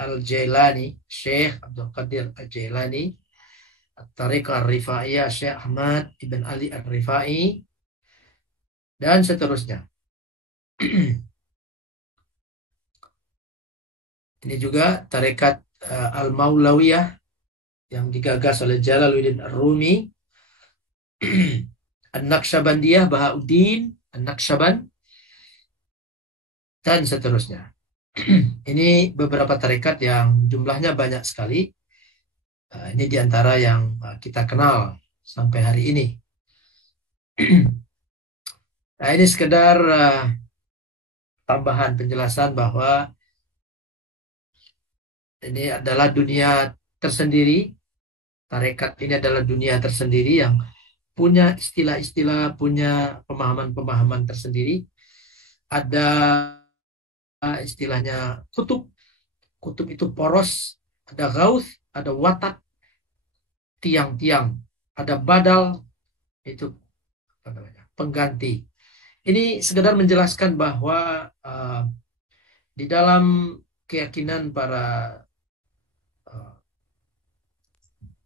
Al-Jailani, Syekh Abdul Qadir Al-Jailani. Tariqah Ar-Rifaiyah, Syekh Ahmad Ibn Ali Ar-Rifai, dan seterusnya. Ini juga tarekat Al-Maulawiyah yang digagas oleh Jalaluddin Ar-Rumi, An-Naqsyabandiyah, Bahauddin An-Naqsyaband, dan seterusnya. Ini beberapa tarekat yang jumlahnya banyak sekali. Ini diantara yang kita kenal sampai hari ini. Nah, ini sekedar tambahan penjelasan bahwa ini adalah dunia tersendiri. Tarekat ini adalah dunia tersendiri yang punya istilah-istilah, punya pemahaman-pemahaman tersendiri. Ada istilahnya kutub. Kutub itu poros, ada gauth, ada watak, tiang-tiang, ada badal, itu apa namanya, pengganti. Ini sekedar menjelaskan bahwa di dalam keyakinan para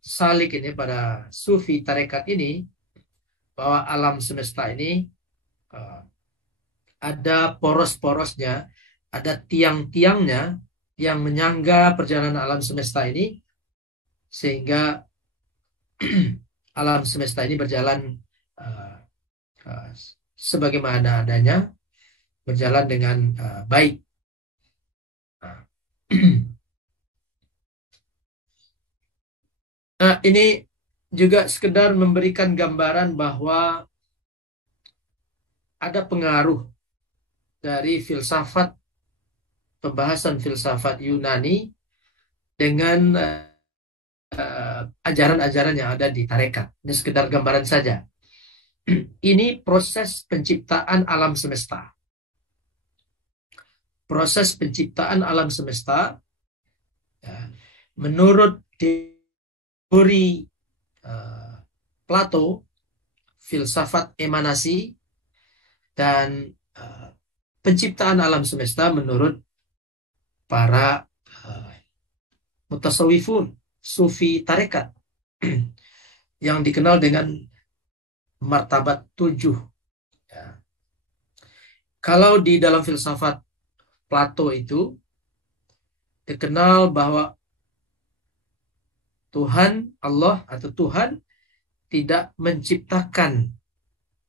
salik ini, pada sufi tarekat ini, bahwa alam semesta ini ada poros-porosnya, ada tiang-tiangnya yang menyangga perjalanan alam semesta ini, sehingga alam semesta ini berjalan sebagaimana adanya, berjalan dengan baik. Nah, ini juga sekedar memberikan gambaran bahwa ada pengaruh dari filsafat, pembahasan filsafat Yunani dengan ajaran-ajaran yang ada di tarekat. Ini sekedar gambaran saja. Ini proses penciptaan alam semesta. Proses penciptaan alam semesta, ya, menurut teori Plato, filsafat emanasi, dan penciptaan alam semesta menurut para mutasawwifun, sufi tarekat, yang dikenal dengan martabat 7. Ya. Kalau di dalam filsafat Plato itu dikenal bahwa Tuhan, Allah atau Tuhan, tidak menciptakan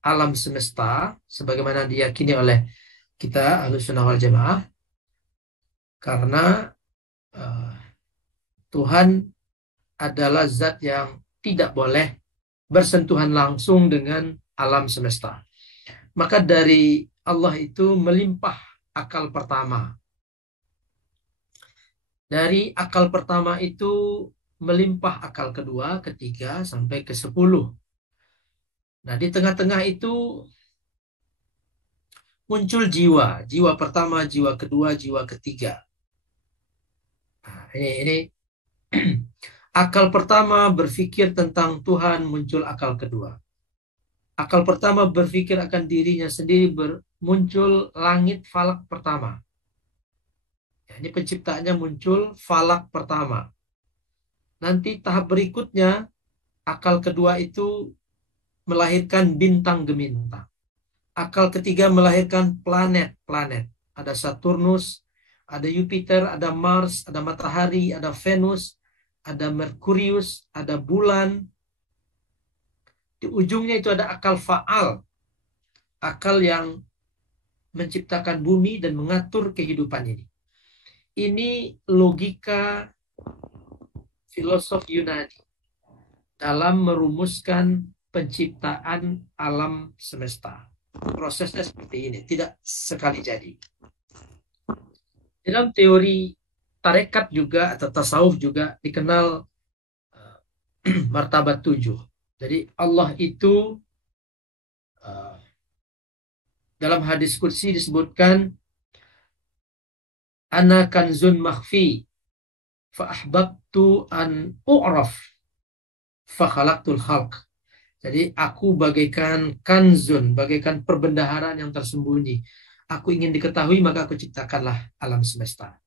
alam semesta sebagaimana diyakini oleh kita Ahlussunnah wal Jamaah, karena Tuhan adalah zat yang tidak boleh bersentuhan langsung dengan alam semesta. Maka dari Allah itu melimpah akal pertama. Dari akal pertama itu melimpah akal kedua, ketiga, sampai ke 10. Nah, di tengah-tengah itu muncul jiwa. Jiwa pertama, jiwa kedua, jiwa ketiga. Nah, ini akal pertama berpikir tentang Tuhan, muncul akal kedua. Akal pertama berpikir akan dirinya sendiri, muncul langit falak pertama. Ya, ini penciptaannya muncul falak pertama. Nanti tahap berikutnya, akal kedua itu melahirkan bintang gemintang. Akal ketiga melahirkan planet-planet. Ada Saturnus, ada Jupiter, ada Mars, ada matahari, ada Venus, ada Merkurius, ada bulan. Di ujungnya itu ada akal faal. Akal yang menciptakan bumi dan mengatur kehidupan ini. Ini logika filosof Yunani dalam merumuskan penciptaan alam semesta. Prosesnya seperti ini, tidak sekali jadi. Dalam teori tarekat juga atau tasawuf juga dikenal martabat 7. Jadi Allah itu dalam hadis qudsi disebutkan ana kanzun makhfi fa ahbabtu an u'raf fa khalaqtul khalq. Jadi aku bagaikan kanzun, bagaikan perbendaharaan yang tersembunyi. Aku ingin diketahui, maka aku ciptakanlah alam semesta.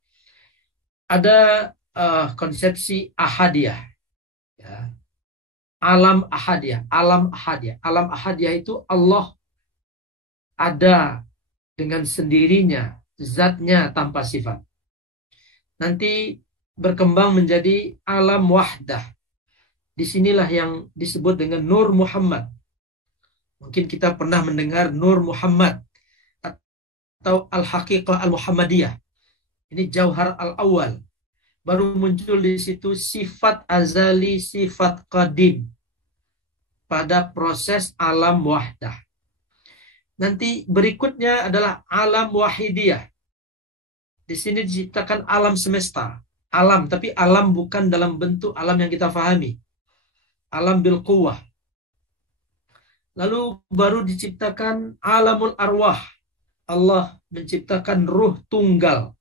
Ada konsepsi ahadiyah. Ya. Alam ahadiyah. Alam ahadiyah. Alam ahadiyah itu Allah ada dengan sendirinya, zatnya tanpa sifat. Nanti berkembang menjadi alam wahdah. Disinilah yang disebut dengan Nur Muhammad. Mungkin kita pernah mendengar Nur Muhammad atau Al-Haqiqah Al-Muhammadiyah. Ini Jauhar Al-Awwal. Baru muncul di situ sifat azali, sifat qadim pada proses alam wahdah. Nanti berikutnya adalah alam wahidiyah. Di sini diciptakan alam semesta. Alam, tapi alam bukan dalam bentuk alam yang kita fahami. Alam bil quwwah. Lalu baru diciptakan alamul arwah. Allah menciptakan ruh tunggal.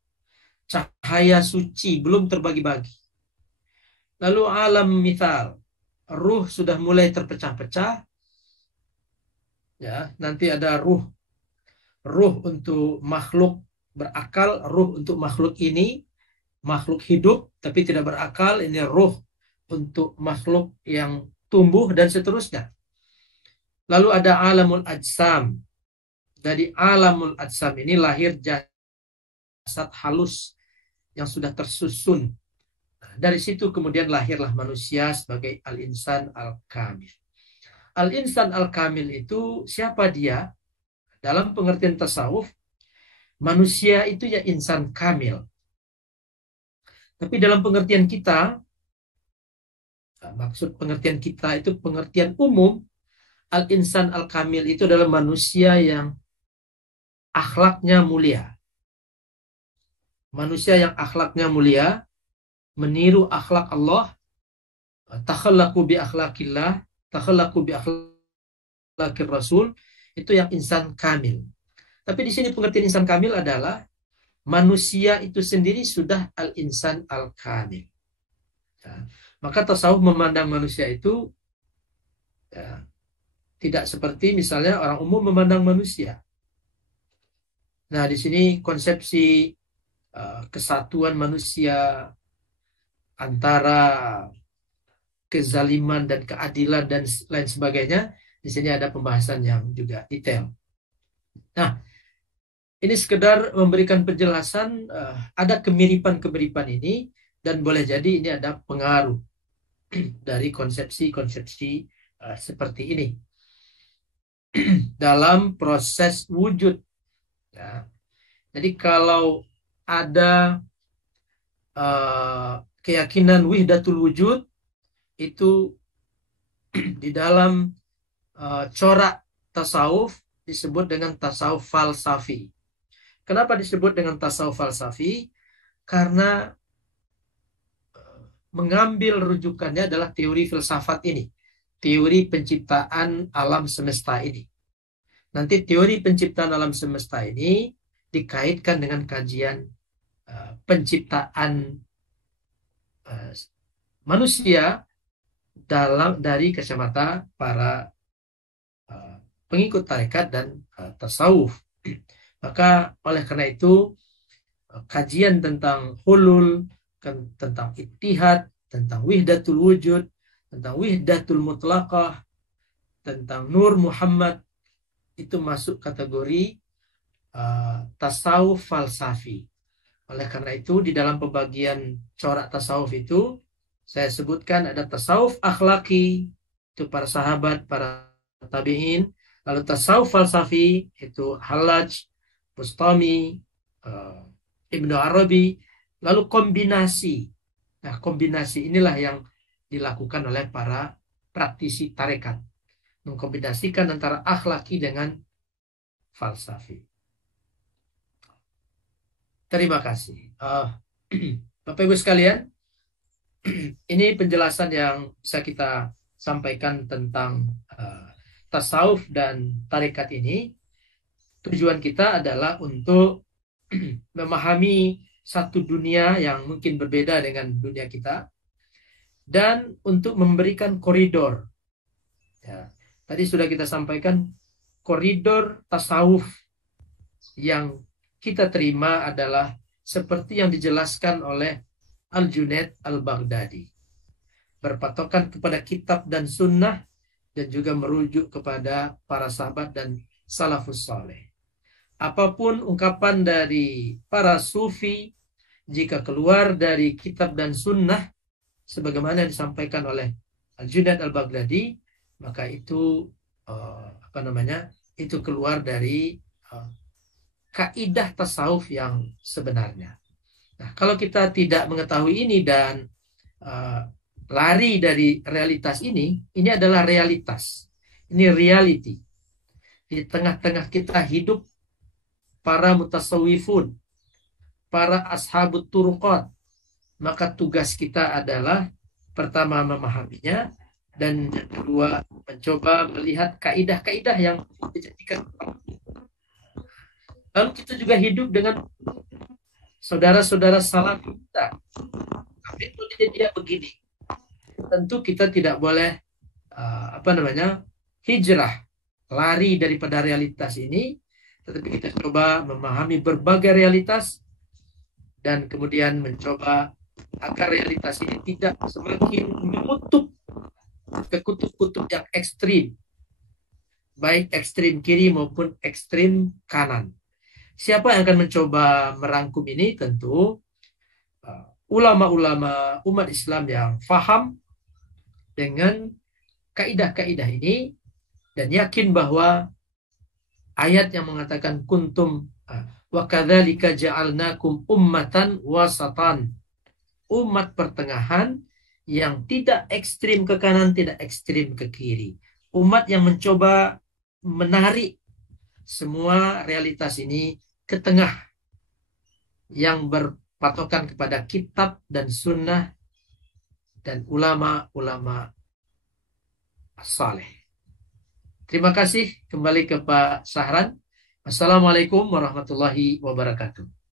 Cahaya suci, belum terbagi-bagi. Lalu alam mithal. Ruh sudah mulai terpecah-pecah. Ya, nanti ada ruh untuk makhluk berakal, ruh untuk makhluk ini, makhluk hidup tapi tidak berakal, ini ruh untuk makhluk yang tumbuh dan seterusnya. Lalu ada alamul ajsam. Dari alamul ajsam ini lahir jasad halus yang sudah tersusun. Dari situ kemudian lahirlah manusia sebagai al-insan al-kamil. Al-insan al-kamil itu siapa dia? Dalam pengertian tasawuf, manusia itu ya insan kamil. Tapi dalam pengertian kita, maksud pengertian kita itu pengertian umum, al-insan al-kamil itu adalah manusia yang akhlaknya mulia. Manusia yang akhlaknya mulia, meniru akhlak Allah, takhallaqu bi akhlaqillah, takhallaqu bi akhlaqir rasul, itu yang insan kamil. Tapi di sini pengertian insan kamil adalah manusia itu sendiri sudah al-insan al-kamil. Ya. Maka tasawuf memandang manusia itu ya, tidak seperti misalnya orang umum memandang manusia. Nah, di sini konsepsi kesatuan manusia antara kezaliman dan keadilan dan lain sebagainya, di sini ada pembahasan yang juga detail. Nah, ini sekedar memberikan penjelasan, ada kemiripan-kemiripan ini, dan boleh jadi ini ada pengaruh dari konsepsi-konsepsi seperti ini dalam proses wujud. Ya. Jadi kalau ada keyakinan wihdatul wujud, itu di dalam corak tasawuf disebut dengan tasawuf falsafi. Kenapa disebut dengan tasawuf falsafi? Karena mengambil rujukannya adalah teori filsafat ini, teori penciptaan alam semesta ini. Nanti teori penciptaan alam semesta ini dikaitkan dengan kajian penciptaan manusia dari kacamata para pengikut tarekat dan tasawuf. Maka oleh karena itu kajian tentang hulul, tentang ittihad, tentang wihdatul wujud, tentang wihdatul mutlaqah, tentang Nur Muhammad, itu masuk kategori tasawuf falsafi. Oleh karena itu di dalam pembagian corak tasawuf itu saya sebutkan ada tasawuf akhlaki, itu para sahabat, para tabi'in. Lalu tasawuf falsafi itu Hallaj, Bustami, Ibnu Arabi. Lalu kombinasi. Nah, kombinasi inilah yang dilakukan oleh para praktisi tarekat. Mengkombinasikan antara akhlaki dengan falsafi. Terima kasih. Bapak Ibu sekalian, ini penjelasan yang bisa kita sampaikan tentang tasawuf dan tarekat ini. Tujuan kita adalah untuk memahami satu dunia yang mungkin berbeda dengan dunia kita, dan untuk memberikan koridor. Ya, tadi sudah kita sampaikan koridor tasawuf yang kita terima adalah seperti yang dijelaskan oleh Al-Junaid Al-Baghdadi. Berpatokan kepada kitab dan sunnah, dan juga merujuk kepada para sahabat dan salafus saleh. Apapun ungkapan dari para sufi, jika keluar dari kitab dan sunnah, sebagaimana yang disampaikan oleh Al-Junaid Al-Baghdadi, maka itu apa namanya? Itu keluar dari uh, kaidah tasawuf yang sebenarnya. Nah, kalau kita tidak mengetahui ini dan uh, lari dari realitas ini adalah realitas. Ini reality. Di tengah-tengah kita hidup para mutasawwifun, para ashabut turuqat. Maka tugas kita adalah pertama memahaminya dan yang kedua mencoba melihat kaidah-kaidah yang dijadikan. Lalu kita juga hidup dengan saudara-saudara salah kita. Tapi itu dia begini. Tentu kita tidak boleh apa namanya hijrah, lari daripada realitas ini, tetapi kita coba memahami berbagai realitas dan kemudian mencoba agar realitas ini tidak semakin mengutuk ke kutub-kutub yang ekstrim, baik ekstrim kiri maupun ekstrim kanan. Siapa yang akan mencoba merangkum ini? Tentu ulama-ulama umat Islam yang faham dengan kaidah-kaidah ini dan yakin bahwa ayat yang mengatakan kuntum wa kadzalika ja'alnakum ummatan wasatan, umat pertengahan yang tidak ekstrim ke kanan, tidak ekstrim ke kiri. Umat yang mencoba menarik semua realitas ini ke tengah, yang berpatokan kepada kitab dan sunnah dan ulama-ulama saleh. Terima kasih, kembali ke Pak Sahran. Assalamualaikum warahmatullahi wabarakatuh.